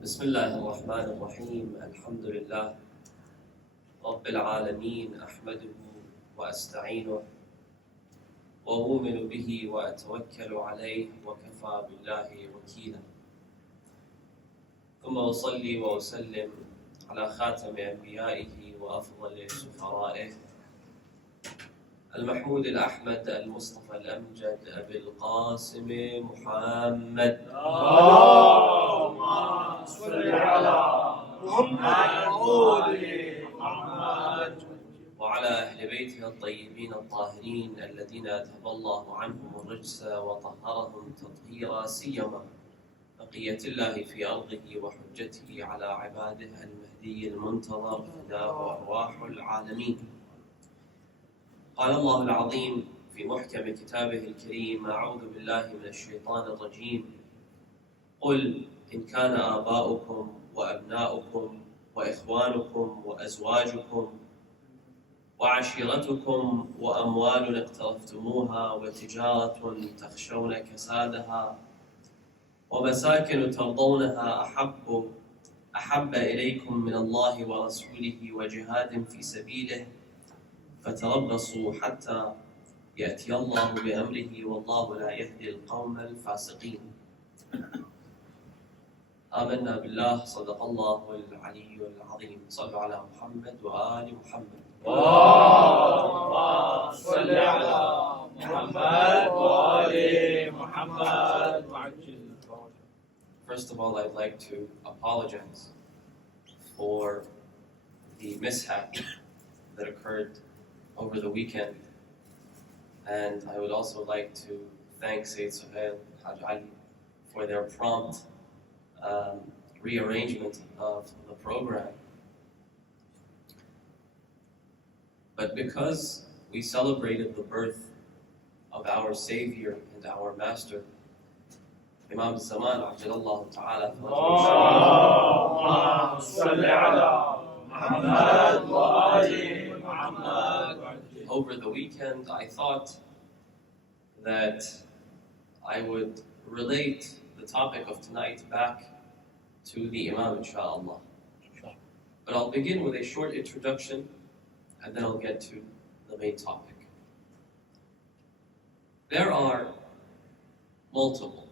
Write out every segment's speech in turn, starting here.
بسم الله الرحمن الرحيم. الحمد لله رب العالمين، أحمده وأستعينه وأؤمن به وأتوكل عليه وكفى بالله وكيلا. ثم أصلي وأسلم على خاتم أنبيائه وأفضل سفرائه المحمود الأحمد المصطفى الأمجد أبي القاسم محمد. اللهم صل على محمد وعلى أهل بيته الطيبين الطاهرين الذين أذهب الله عنهم الرجس وطهرهم تطهيرا، سيما بقية الله في أرضه وحجته على عباده المهدي المنتظر فداه أرواح العالمين. قال الله العظيم في محكم كتابه الكريم: أعوذ بالله من الشيطان الرجيم. قل إن كان آباؤكم وأبناؤكم وإخوانكم وأزواجكم وعشيرتكم وأموال اقترفتموها وتجارة تخشون كسادها ومساكن ترضونها أحب إليكم من الله ورسوله وجهاد في سبيله فتربصوا حتى يأتي الله بأمره والله لا يهدي القوم الفاسقين. آمنا بالله، صدق الله العلي العظيم. صلوا على محمد وآل محمد. اللهم صل على محمد وآل محمد. First of all, I'd like to apologize for the mishap that occurred over the weekend, and I would also like to thank Sayyid Suhail and Haj Ali for their prompt rearrangement of the program. But because we celebrated the birth of our Savior and our Master, Imam Zaman Ajalallahu Ta'ala, اللهم صل على محمد وآل محمد. over the weekend, I thought that I would relate the topic of tonight back to the Imam, inshallah. But I'll begin with a short introduction and then I'll get to the main topic. There are multiple,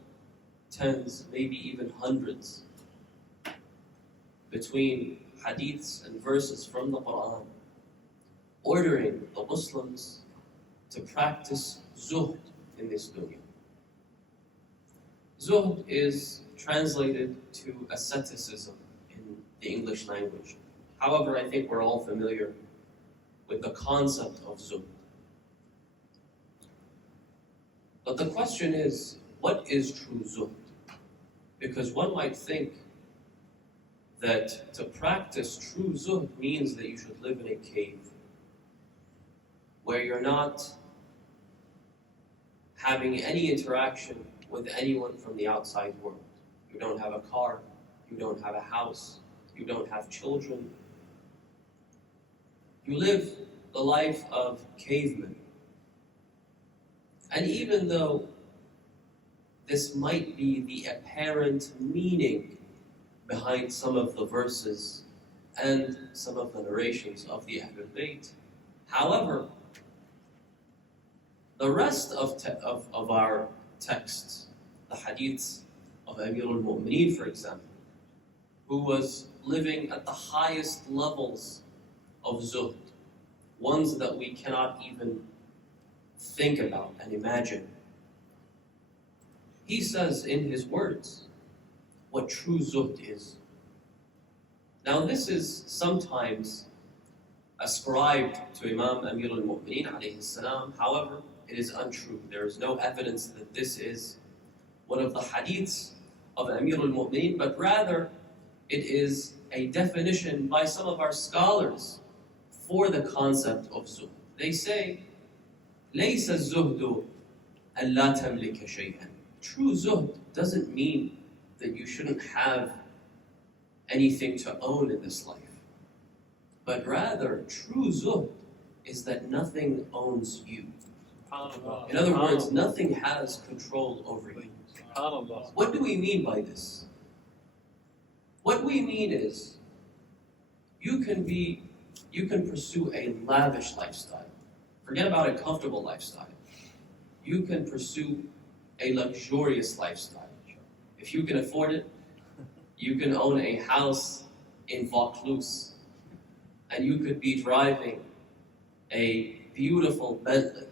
tens, maybe even hundreds, between hadiths and verses from the Quran ordering the Muslims to practice zuhd in this dunya. Zuhd is translated to asceticism in the English language. However, I think we're all familiar with the concept of zuhd. But the question is, what is true zuhd? Because one might think that to practice true zuhd means that you should live in a cave where you're not having any interaction with anyone from the outside world. You don't have a car, you don't have a house, you don't have children. You live the life of cavemen. And even though this might be the apparent meaning behind some of the verses and some of the narrations of the Ahlul Bayt, however, the rest of our texts, the hadiths of Amir al-Mu'mineen, for example, who was living at the highest levels of zuhd, ones that we cannot even think about and imagine. He says in his words what true zuhd is. Now this is sometimes ascribed to Imam Amir al-Mu'mineen alayhi salam. However, it is untrue. There is no evidence that this is one of the hadiths of Amir al-Mu'mineen, but rather it is a definition by some of our scholars for the concept of zuhd. They say, لَيْسَ الزُّهْدُ أَن لَا تَمْلِكَ شَيْئًا. True zuhd doesn't mean that you shouldn't have anything to own in this life. But rather, true zuhd is that nothing owns you. In other words, nothing has control over you. What do we mean by this? What we mean is, you can pursue a lavish lifestyle. Forget about a comfortable lifestyle. You can pursue a luxurious lifestyle. If you can afford it, you can own a house in Vaucluse, and you could be driving a beautiful Bentley.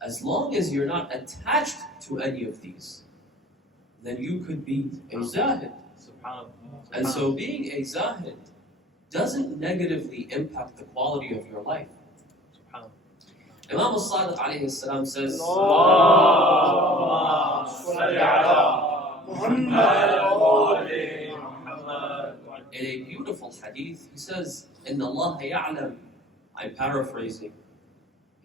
As long as you're not attached to any of these, then you could be a zahid. And so being a zahid doesn't negatively impact the quality of your life. Imam al-Sadiq alayhi salam says, in a beautiful hadith, he says, Inna Allah ya'lam, I'm paraphrasing,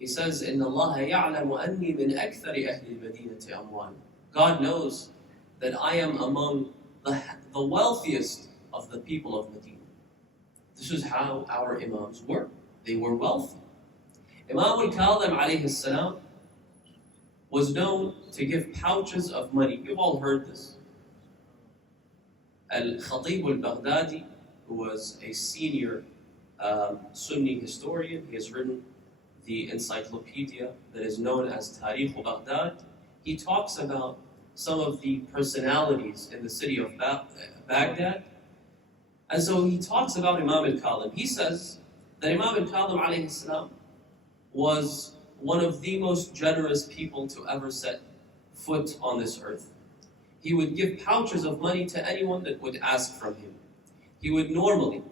he says, Inna Allah ya'lamu anni min akthari ahli al-madinati amwal. God knows that I am among the wealthiest of the people of Medina. This is how our imams were. They were wealthy. Imam al-Kazem alayhi salam was known to give pouches of money. You've all heard this. Al-Khatib al-Baghdadi, who was a senior Sunni historian, he has written the encyclopedia that is known as Tarikh al-Baghdad. He talks about some of the personalities in the city of Baghdad. And so he talks about Imam al-Kazem. He says that Imam al-Kazem alayhi salam was one of the most generous people to ever set foot on this earth. He would give pouches of money to anyone that would ask from him. He would normally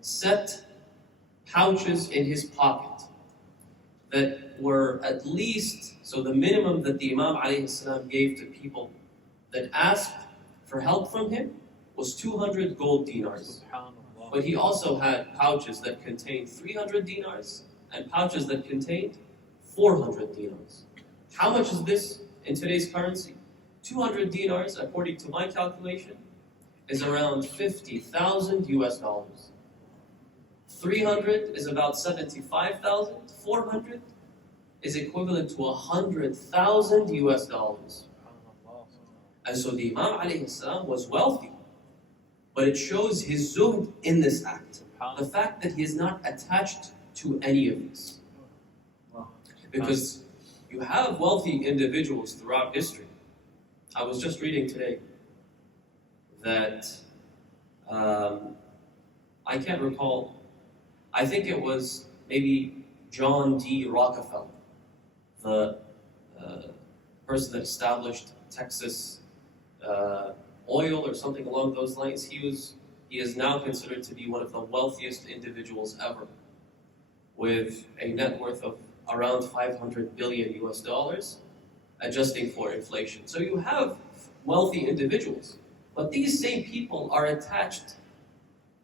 set pouches in his pocket that were at least, so the minimum that the Imam alayhi salam gave to people that asked for help from him was 200 gold dinars. But he also had pouches that contained 300 dinars and pouches that contained 400 dinars. How much is this in today's currency? 200 dinars, according to my calculation, is around 50,000 US dollars. 300 is about 75,000. 400 is equivalent to 100,000 US dollars. And so the Imam alayhi salam was wealthy. But it shows his zuhd in this act. The fact that he is not attached to any of this. Because you have wealthy individuals throughout history. I was just reading today that I can't recall, I think it was maybe John D. Rockefeller, the person that established Texas Oil or something along those lines. He is now considered to be one of the wealthiest individuals ever, with a net worth of around 500 billion US dollars, adjusting for inflation. So you have wealthy individuals, but these same people are attached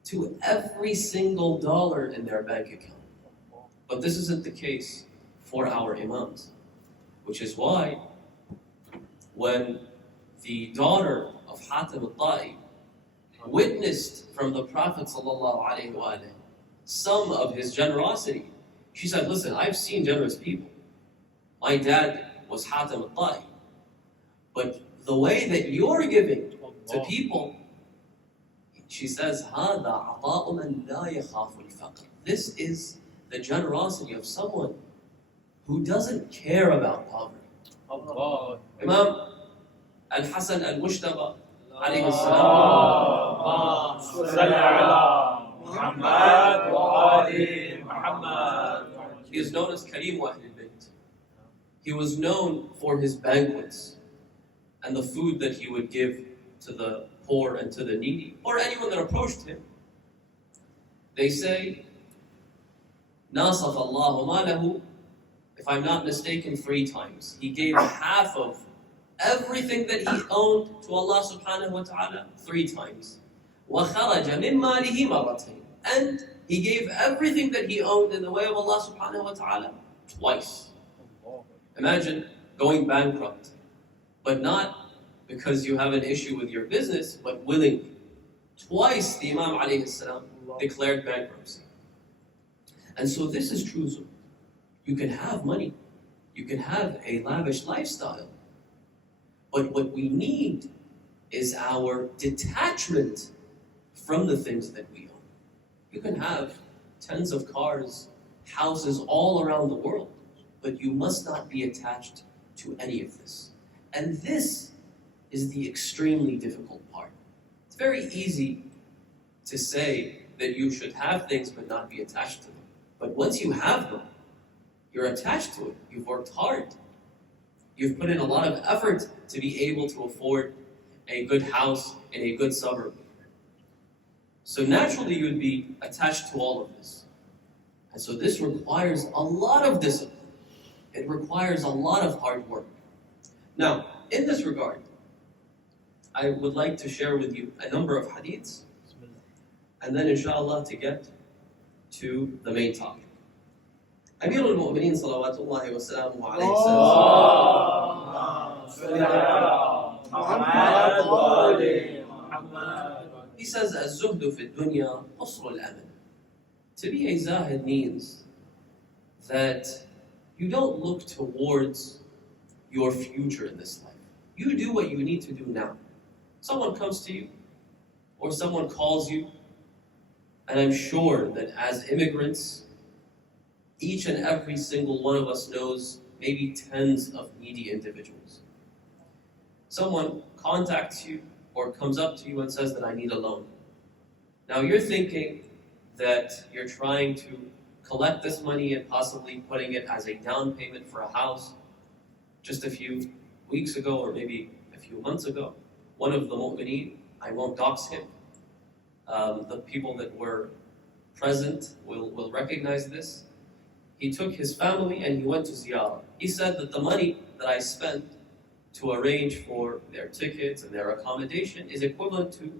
to every single dollar in their bank account. But this isn't the case for our imams, which is why when the daughter of Hatim al-Ta'i witnessed from the Prophet ﷺ some of his generosity, she said, listen, I've seen generous people. My dad was Hatim al-Ta'i. But the way that you're giving to people, she says, هَذَا عَطَاءُ مَنْ لَا يَخَافُ الْفَقْرِ. This is the generosity of someone who doesn't care about poverty. Imam Al-Hasan Al-Mushtaba alayhi salam. He is known as Kareem Ahl al-Bayt. He was known for his banquets and the food that he would give to the poor and to the needy, or anyone that approached him. They say, نَاصَفَ اللَّهُ مَالَهُ, if I'm not mistaken, 3 times. He gave half of everything that he owned to Allah subhanahu wa ta'ala 3 times. وَخَرَجَ مِن مَالِهِ مَرَّتَيْنِ, and he gave everything that he owned in the way of Allah subhanahu wa ta'ala twice. Imagine going bankrupt, but not because you have an issue with your business, but willingly. Twice the Imam alayhi salam declared bankruptcy. And so this is true zuhd. You can have money, you can have a lavish lifestyle, but what we need is our detachment from the things that we own. You can have tens of cars, houses all around the world, but you must not be attached to any of this. And this is the extremely difficult part. It's very easy to say that you should have things but not be attached to them. But once you have them, you're attached to it. You've worked hard. You've put in a lot of effort to be able to afford a good house in a good suburb. So naturally you would be attached to all of this. And so this requires a lot of discipline. It requires a lot of hard work. Now, in this regard, I would like to share with you a number of hadiths, and then inshallah to get to the main topic. Amir al-Mu'mineen salawatullahi wa salamuhu alayhi says, he says, "Az-zuhdu fi dunya qasr al-amal." To be a zahid means that you don't look towards your future in this life. You do what you need to do now. Someone comes to you, or someone calls you, and I'm sure that as immigrants, each and every single one of us knows maybe tens of needy individuals. Someone contacts you or comes up to you and says that I need a loan. Now you're thinking that you're trying to collect this money and possibly putting it as a down payment for a house. Just a few weeks ago, or maybe a few months ago, one of the mu'mineen, I won't dox him, the people that were present will recognize this. He took his family and he went to ziyarah. He said that the money that I spent to arrange for their tickets and their accommodation is equivalent to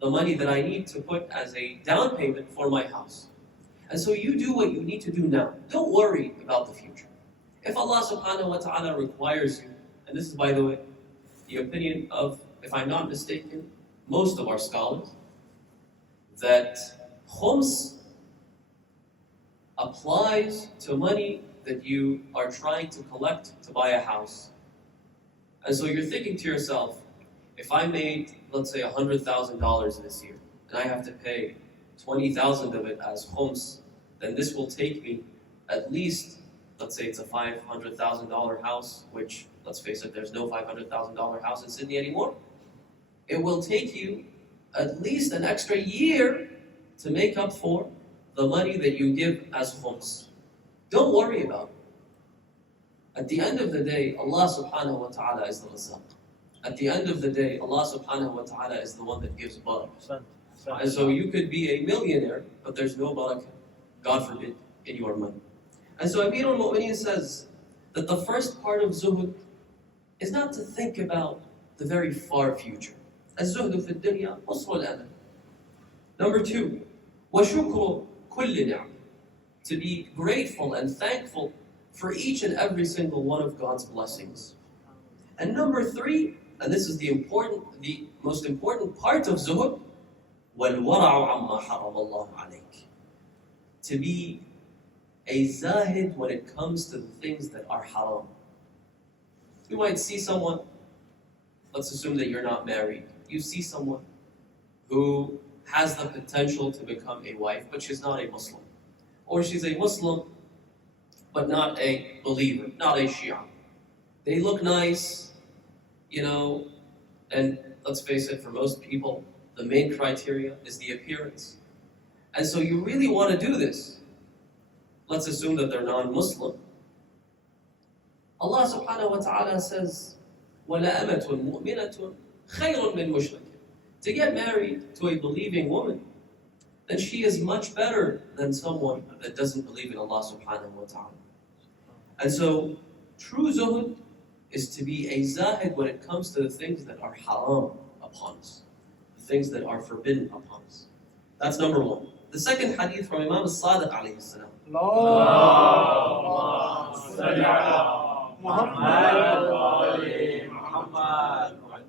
the money that I need to put as a down payment for my house. And so you do what you need to do now. Don't worry about the future. If Allah subhanahu wa ta'ala requires you, and this is, by the way, the opinion of, if I'm not mistaken, most of our scholars, that khums applies to money that you are trying to collect to buy a house. And so you're thinking to yourself, if I made, let's say, $100,000 this year, and I have to pay 20,000 of it as khums, then this will take me at least, let's say it's a $500,000 house, which, let's face it, there's no $500,000 house in Sydney anymore. It will take you at least an extra year to make up for the money that you give as khums. Don't worry about it. At the end of the day, Allah subhanahu wa ta'ala is the Razzaq. At the end of the day, Allah subhanahu wa ta'ala is the one that gives barakah. And so you could be a millionaire, but there's no barakah, God forbid, in your money. And so Amir al-Mu'mineen says that the first part of zuhud is not to think about the very far future. Az-zuhdu fi dunya qasr al-amal. Number two, وَشُكْرُ كُلِّ نِعْمٍ. To be grateful and thankful for each and every single one of God's blessings. And number three, and this is the most important part of zuhud, وَالْوَرَعُ عَمَّا حَرَمَ اللَّهُ عَلَيْكَ. To be a zahid when it comes to the things that are haram. You might see someone, let's assume that you're not married, you see someone who has the potential to become a wife, but she's not a Muslim. Or she's a Muslim, but not a believer, not a Shia. They look nice, and let's face it, for most people, the main criteria is the appearance. And so you really want to do this. Let's assume that they're non-Muslim. Allah subhanahu wa ta'ala says, وَلَأَمَةٌ مُؤْمِنَةٌ خَيْرٌ مِّن مُشْرِكٍ. To get married to a believing woman, then she is much better than someone that doesn't believe in Allah subhanahu wa ta'ala. And so, true zuhud is to be a zahid when it comes to the things that are haram upon us, the things that are forbidden upon us. That's number one. The second hadith from Imam al-Sadiq alayhi salam.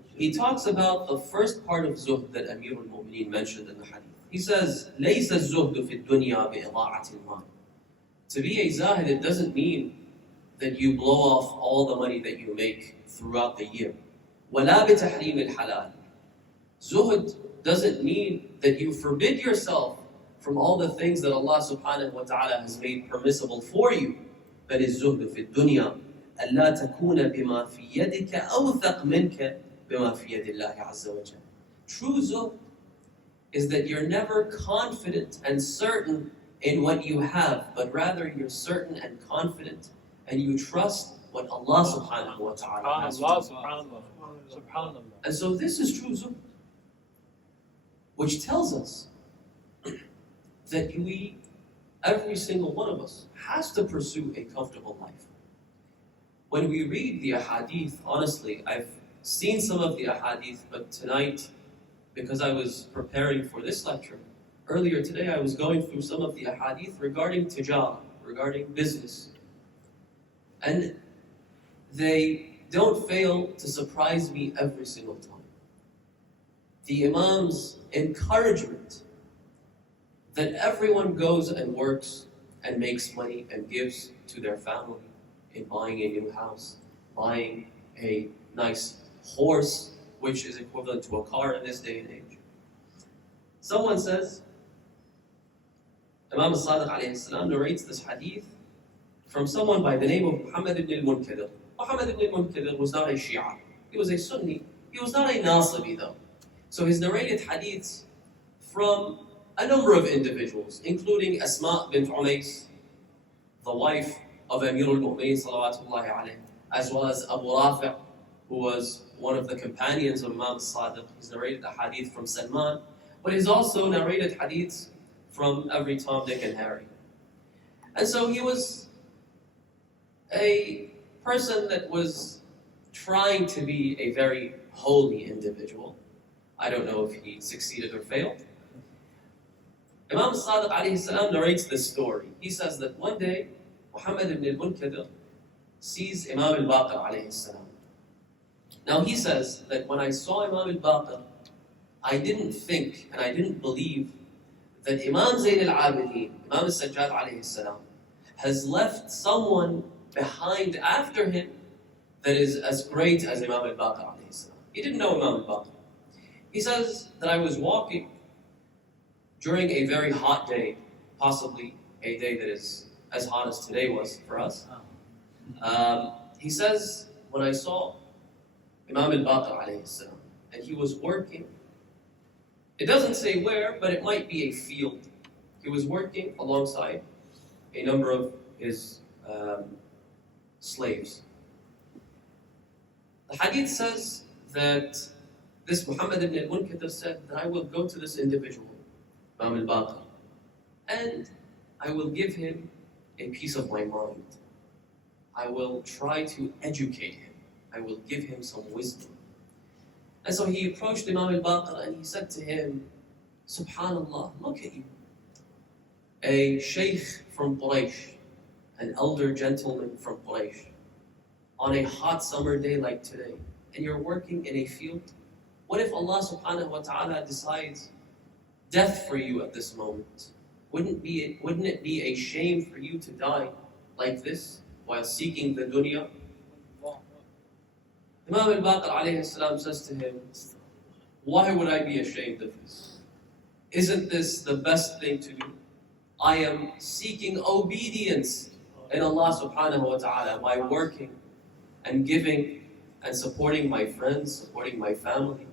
He talks about the first part of zuhd that Amir al-Mu'mineen mentioned in the hadith. He says, لَيْسَ الزُّهْدُ فِي الدُّنْيَا بِإِضَاعَةِ الْمَالِ. To be a zahid, it doesn't mean that you blow off all the money that you make throughout the year. وَلَا بِتَحْرِيمِ الْحَلَالِ. Zuhud doesn't mean that you forbid yourself from all the things that Allah subhanahu wa ta'ala has made permissible for you. بل الزهد في الدنيا ألا تكون بما في يدك أوثق منك بما في يد الله عز وجل. True zuhd is that you're never confident and certain in what you have, but rather you're certain and confident and you trust what Allah subhanahu wa ta'ala has for you. Subhanallah. And so this is true zuhd, which tells us that every single one of us has to pursue a comfortable life. When we read the ahadith, honestly, I've seen some of the ahadith, but tonight, because I was preparing for this lecture, earlier today I was going through some of the ahadith regarding tijara, regarding business. And they don't fail to surprise me every single time. The Imam's encouragement that everyone goes and works and makes money and gives to their family in buying a new house, buying a nice horse, which is equivalent to a car in this day and age. Someone says, Imam al-Sadiq alayhi salam narrates this hadith from someone by the name of Muhammad ibn al-Munkadir. Muhammad ibn al-Munkadir was not a Shia. He was a Sunni. He was not a Nasibi though. So he's narrated hadiths from a number of individuals, including Asma bint Umays, the wife of Amir al-Mu'mineen salawatullahi alayhi, as well as Abu Rafi', who was one of the companions of Imam al-Sadiq. He's narrated a hadith from Salman, but he's also narrated hadiths from every Tom, Dick, and Harry. And so he was a person that was trying to be a very holy individual. I don't know if he succeeded or failed. Imam al-Sadiq alayhi salam narrates this story. He says that one day, Muhammad ibn al-Munkadir sees Imam al-Baqir alayhi salam. Now he says that when I saw Imam al-Baqir, I didn't think and I didn't believe that Imam Zayn al-Abidin, Imam al-Sajjad alayhi salam, has left someone behind after him that is as great as Imam al-Baqir alayhi salam. He didn't know Imam al-Baqir. He says that I was walking during a very hot day, possibly a day that is as hot as today was for us. He says, when I saw Imam al-Baqir alayhi salam, and he was working, it doesn't say where, but it might be a field. He was working alongside a number of his slaves. The hadith says that this Muhammad ibn al-Munkadir said that I will go to this individual, Imam al-Baqir, and I will give him a piece of my mind. I will try to educate him. I will give him some wisdom. And so he approached Imam al-Baqir and he said to him, Subhanallah, look at you. A sheikh from Quraysh, an elder gentleman from Quraysh, on a hot summer day like today, and you're working in a field. What if Allah subhanahu wa ta'ala decides death for you at this moment? Wouldn't it be a shame for you to die like this while seeking the dunya? Imam al-Baqir alayhi salam says to him, why would I be ashamed of this? Isn't this the best thing to do? I am seeking obedience in Allah subhanahu wa ta'ala by working and giving and supporting my friends, supporting my family,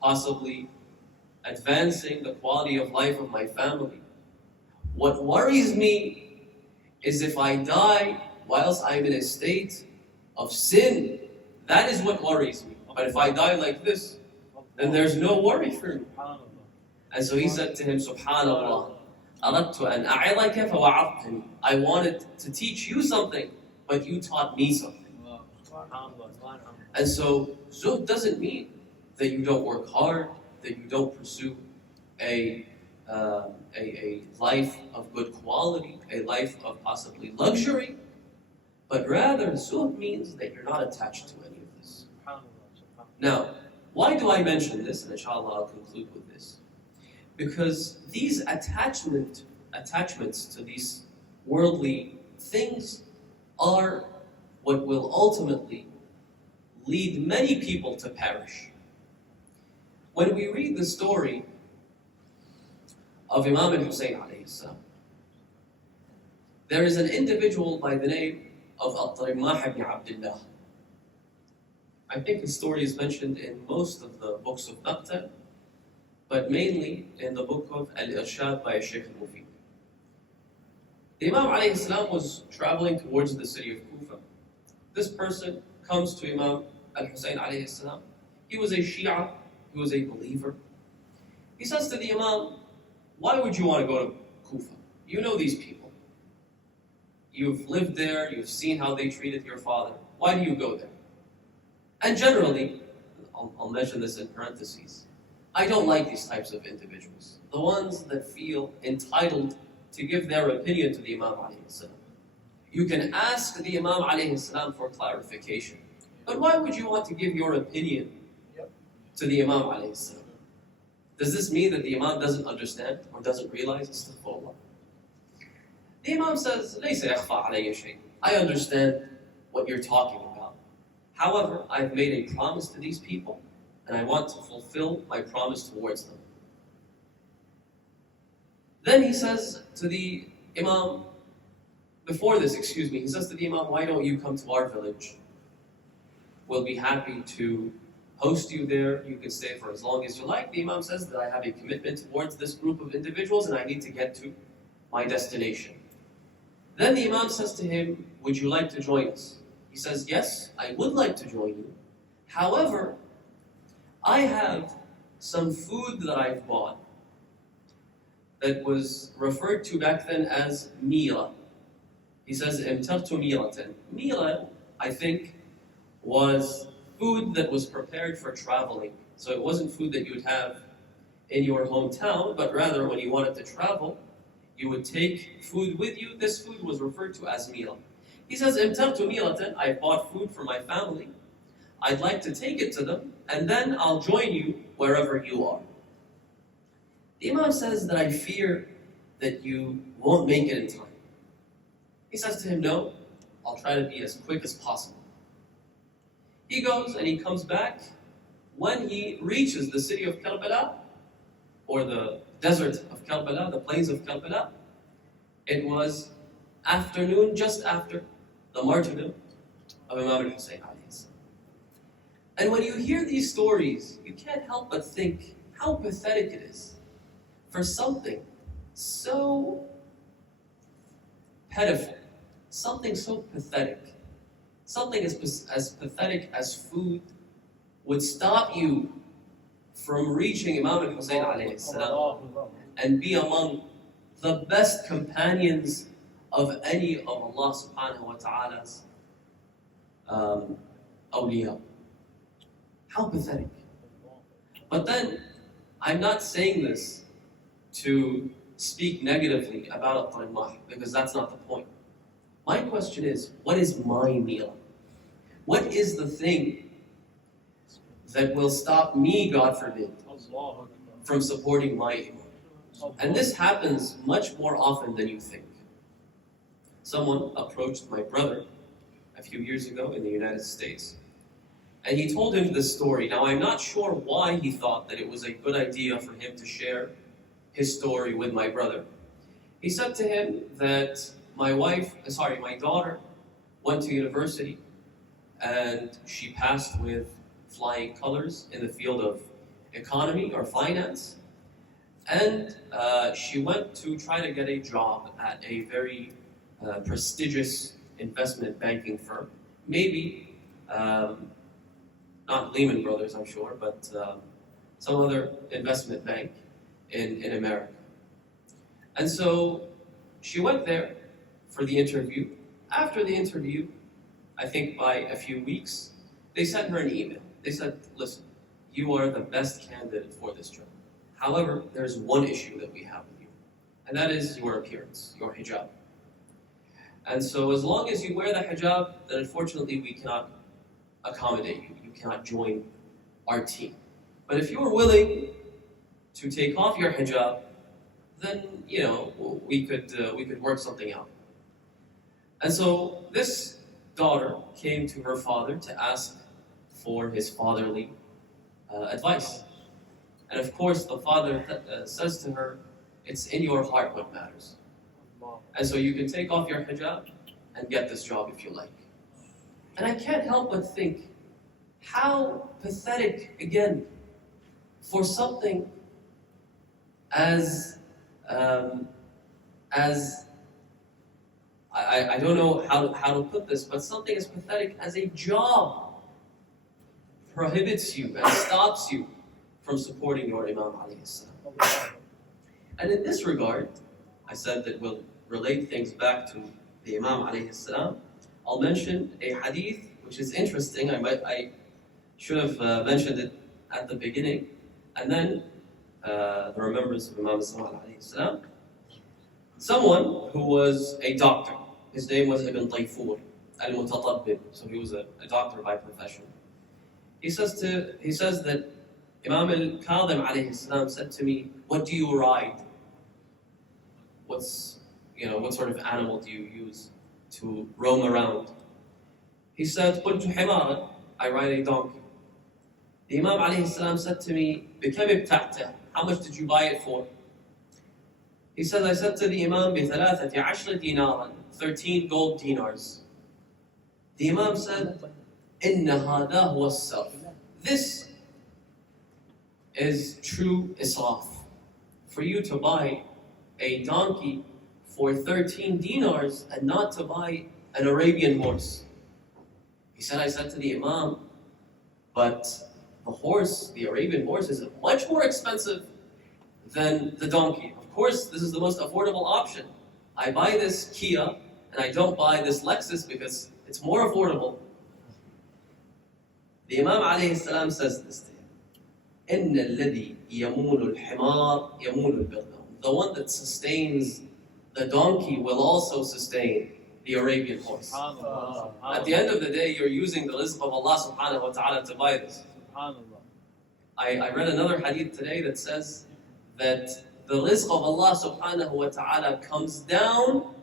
possibly advancing the quality of life of my family. What worries me is if I die whilst I'm in a state of sin. That is what worries me. But if I die like this, then there's no worry for me. And so he said to him, Subhanallah, أردت أن أعظك فوعظتني. I wanted to teach you something, but you taught me something. And so zuhd doesn't mean that you don't work hard, that you don't pursue a life of good quality, a life of possibly luxury, but rather zuhd means that you're not attached to any of this. Now, why do I mention this? And inshallah I'll conclude with this. Because these attachments to these worldly things are what will ultimately lead many people to perish. when we read the story of Imam al-Hussein alayhi salam, there is an individual by the name of Al-Tarimah ibn Abdullah. I think his story is mentioned in most of the books of Naqta, but mainly in the book of Al-Irshad by Shaykh al-Mufid. The Imam alayhi salam was traveling towards the city of Kufa. This person comes to Imam al-Hussein alayhi salam. He was a Shia, he was a believer. He says to the Imam, why would you want to go to Kufa? You know these people. You've lived there, you've seen how they treated your father. Why do you go there? And generally, I'll mention this in parentheses, I don't like these types of individuals. The ones that feel entitled to give their opinion to the Imam alayhi salam. You can ask the Imam alayhi salam for clarification. But why would you want to give your opinion to the Imam alayhi salam? Does this mean that the Imam doesn't understand or doesn't realize? Astaghfirullah. The Imam says, لَيْسَ يَخْفَى عَلَيَّ شَيْءٍ. I understand what you're talking about. However, I've made a promise to these people, and I want to fulfill my promise towards them. Then he says to the Imam, he says to the Imam, why don't you come to our village? We'll be happy to host you there. You can stay for as long as you like. The Imam says that I have a commitment towards this group of individuals and I need to get to my destination. Then the Imam says to him, would you like to join us? He says, yes, I would like to join you. However, I have some food that I've bought that was referred to back then as mila. He says, imtartu milatan. Mila, I think, was food that was prepared for traveling. So it wasn't food that you would have in your hometown, but rather when you wanted to travel, you would take food with you. This food was referred to as mila. He says, imtartu milatan, I bought food for my family. I'd like to take it to them, and then I'll join you wherever you are. The Imam says that I fear that you won't make it in time. He says to him, no, I'll try to be as quick as possible. He goes and he comes back. When he reaches the city of Karbala, or the desert of Karbala, the plains of Karbala, it was afternoon, just after the martyrdom of Imam al-Hussein. And when you hear these stories, you can't help but think how pathetic it is for something so pitiful, something so pathetic, something as pathetic as food would stop you from reaching Imam al-Hussein alayhi salam and be among the best companions of any of Allah subhanahu wa ta'ala's awliya. How pathetic. But then, I'm not saying this to speak negatively about Al-Tarimah, because that's not the point. My question is, what is my meal? What is the thing that will stop me, God forbid, from supporting my Imam? And this happens much more often than you think. Someone approached my brother a few years ago in the United States, and he told him this story. Now, I'm not sure why he thought that it was a good idea for him to share his story with my brother. He said to him that my daughter went to university and she passed with flying colors in the field of economy or finance. And she went to try to get a job at a very prestigious investment banking firm. Maybe not Lehman Brothers, I'm sure, but some other investment bank in America. And so she went there for the interview. After the interview, I think by a few weeks, they sent her an email. They said, listen, you are the best candidate for this job. However, there's one issue that we have with you, and that is your appearance, your hijab. And so as long as you wear the hijab, then unfortunately we cannot accommodate you. You cannot join our team. But if you're willing to take off your hijab, then we could work something out. And so this daughter came to her father to ask for his fatherly advice. And of course, the father says to her, it's in your heart what matters. And so you can take off your hijab and get this job if you like. And I can't help but think, how pathetic, again, for something as I don't know how to put this, but something as pathetic as a job prohibits you and stops you from supporting your Imam alayhi salam. And in this regard, I said that we'll relate things back to the Imam alayhi salam. I'll mention a hadith which is interesting. I should have mentioned it at the beginning, and then the remembrance of Imam alayhi salam. Someone who was a doctor. His name was Ibn Tayfur al-Mutatabbib. So he was a doctor by profession. He says that Imam al-Kazem alayhi salam said to me, "What do you ride? What sort of animal do you use to roam around?" He said, "قلت حمارا, I ride a donkey." The Imam alayhi salam said to me, "بكم ابتعته? How much did you buy it for?" He said, I said to the Imam, بثلاثة عشر دينارا, 13 gold dinars. The Imam said, إن هذا هو السرف. This is true israf. For you to buy a donkey for 13 dinars and not to buy an Arabian horse. He said, I said to the Imam, but the Arabian horse is much more expensive than the donkey. Of course, this is the most affordable option. I buy this Kia and I don't buy this Lexus because it's more affordable. The Imam alayhi salam says this to him. إِنَّ الَّذِي يَمُولُ الْحِمَارِ يَمُولُ الْبِغْنَةِ. The one that sustains the donkey will also sustain the Arabian horse. At the end of the day, you're using the rizq of Allah subhanahu wa ta'ala to buy this. I read another hadith today that says that the rizq of Allah subhanahu wa ta'ala comes down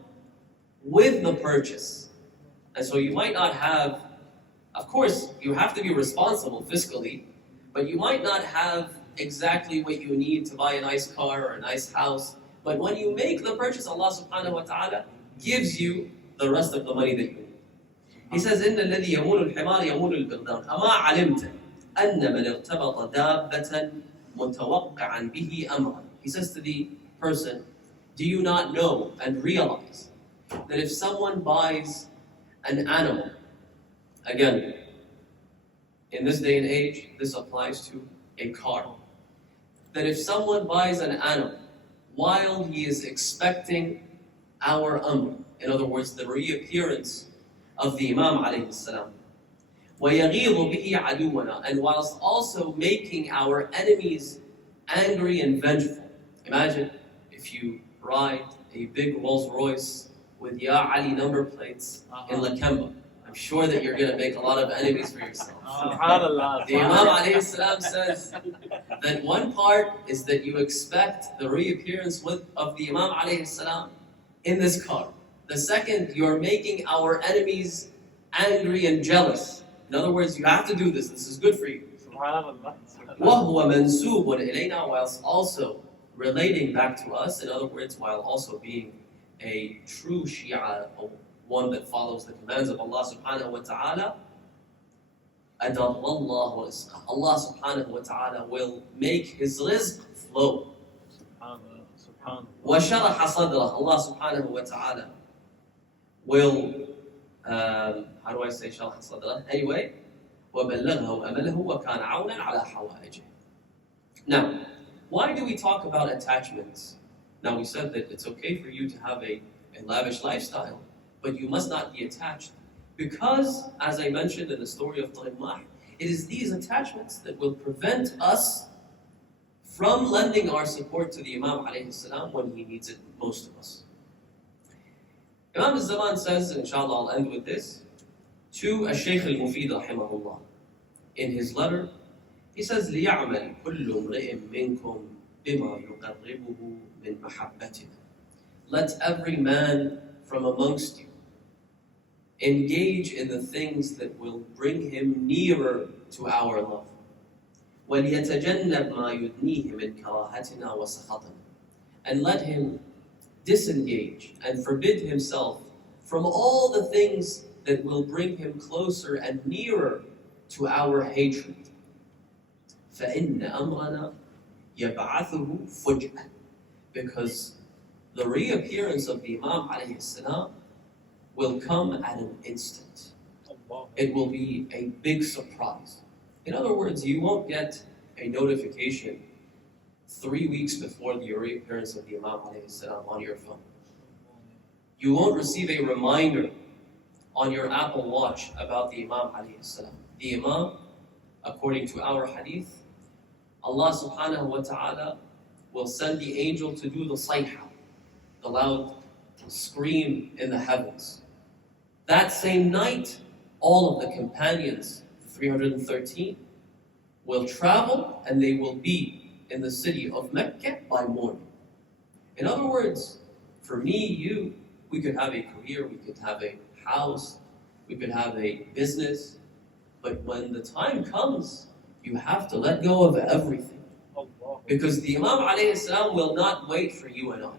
with the purchase. And so you might not have, of course, you have to be responsible fiscally, but you might not have exactly what you need to buy a nice car or a nice house. But when you make the purchase, Allah subhanahu wa ta'ala gives you the rest of the money that you need. He says, إِنَّ الَّذِي يَمُولُ الْحِمَارِ يَمُولُ الْبِغْدَانِ أَمَا عَلِمْتَ أَنَّ مَنْ ارْتَبَطَ دَابَّةً مُتَوَقَّعًا بِهِ أَمْرًا. He says to the person, do you not know and realize that if someone buys an animal, again, in this day and age, this applies to a car, that if someone buys an animal while he is expecting our amr, in other words, the reappearance of the Imam alayhi salam, وَيَغِيظُ بِهِ عَدُوَّنَا, and whilst also making our enemies angry and vengeful. Imagine if you ride a big Rolls Royce with Ya Ali number plates in Lakemba. I'm sure that you're going to make a lot of enemies for yourself. The Imam alayhi salam says that one part is that you expect the reappearance of the Imam alayhi salam in this car. The second, you're making our enemies angry and jealous. In other words, you have to do this. This is good for you. وَهُوَ مَنْسُوبٌ إِلَيْنَا, whilst also relating back to us. In other words, while also being a true Shia, one that follows the commands of Allah subhanahu wa ta'ala. أَدَرَّ اللَّهُ رِزْقَهُ. Allah subhanahu wa ta'ala will make his rizq flow. وَشَرَحَ صَدْرَهُ. Allah subhanahu wa ta'ala will, how do I say شَرَحَ صَدْرَهُ? Anyway, وَبَلَّغَهُ أَمَلَهُ وَكَانَ عَوْنًا عَلَى حَوَائِجِهِ. Now, why do we talk about attachments? Now, we said that it's okay for you to have a lavish lifestyle, but you must not be attached. Because, as I mentioned in the story of Tarimah, it is these attachments that will prevent us from lending our support to the Imam alayhi salam when he needs it most of us. Imam al-Zaman says, and inshallah I'll end with this, to Shaykh al-Mufid rahimahullah, in his letter, he says, لِيَعْمَلْ كُلُّ امْرِئٍ مِّنْكُمْ بِمَا يُقَرِّبُهُ مِنْ مَحَبَّتِنَا. Let every man from amongst you engage in the things that will bring him nearer to our love. وَلْيَتَجَنَّبْ مَا يُدْنِيهِ مِنْ كَرَاهَتِنَا وَسَخَطِنَا. And let him disengage and forbid himself from all the things that will bring him closer and nearer to our hatred. فَإِنَّ أَمْرَنَا يَبْعَثُهُ فُجْأَةً. Because the reappearance of the Imam alayhi salam will come at an instant. It will be a big surprise. In other words, you won't get a notification 3 weeks before the reappearance of the Imam alayhi salam on your phone. You won't receive a reminder on your Apple Watch about the Imam alayhi salam. The Imam, according to our hadith, Allah subhanahu wa ta'ala will send the angel to do the sayha, the loud scream in the heavens. That same night, all of the companions, the 313, will travel and they will be in the city of Mecca by morning. In other words, for me, you, we could have a career, we could have a house, we could have a business, but when the time comes, you have to let go of everything. Because the Imam alayhi salam will not wait for you and I.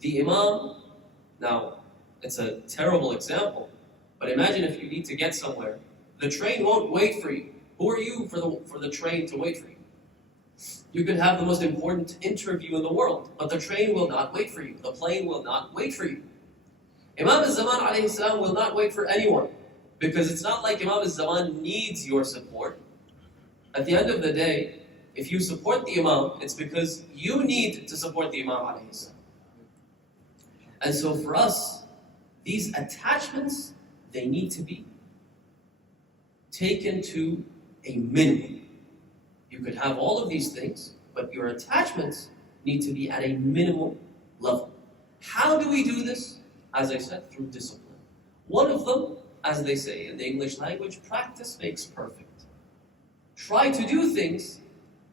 The Imam, now, it's a terrible example, but imagine if you need to get somewhere, the train won't wait for you. Who are you for the train to wait for you? You could have the most important interview in the world, but the train will not wait for you. The plane will not wait for you. Imam al-Zaman alayhi salam will not wait for anyone, because it's not like Imam al-Zaman needs your support. At the end of the day, if you support the Imam, it's because you need to support the Imam alayhi salam. And so for us, these attachments, they need to be taken to a minimum. You could have all of these things, but your attachments need to be at a minimal level. How do we do this? As I said, through discipline. One of them, as they say in the English language, practice makes perfect. Try to do things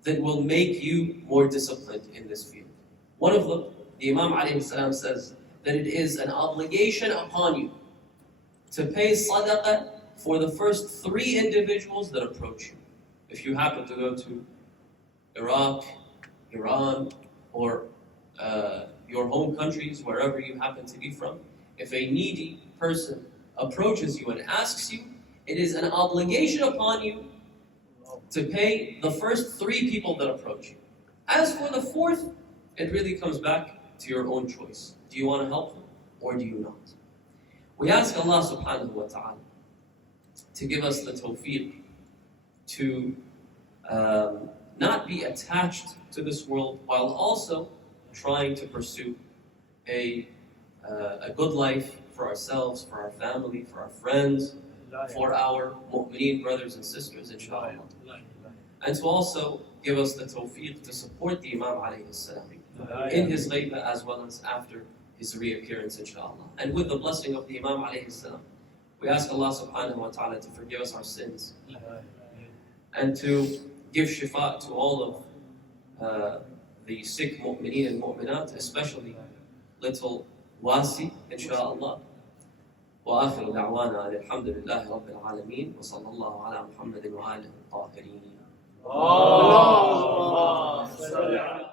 that will make you more disciplined in this field. One of them, the Imam alayhi salam says that it is an obligation upon you to pay sadaqah for the first 3 individuals that approach you. If you happen to go to Iraq, Iran, or your home countries, wherever you happen to be from, if a needy person approaches you and asks you, it is an obligation upon you to pay the first 3 people that approach you. As for the 4th, it really comes back to your own choice. Do you want to help them or do you not? We ask Allah subhanahu wa ta'ala to give us the tawfiq to not be attached to this world while also trying to pursue a good life for ourselves, for our family, for our friends, for our mu'mineen brothers and sisters, inshallah. And to also give us the tawfiq to support the Imam alayhi salam in his ghaiba as well as after his reappearance, inshallah. And with the blessing of the Imam alayhi salam, we ask Allah subhanahu wa ta'ala to forgive us our sins and to give shifa to all of the sick mu'mineen and mu'minat, especially little Wasi, inshallah. وآخر دعوانا الحمد لله رب العالمين وصلى الله على محمد وآله الطاهرين. اللهم صل على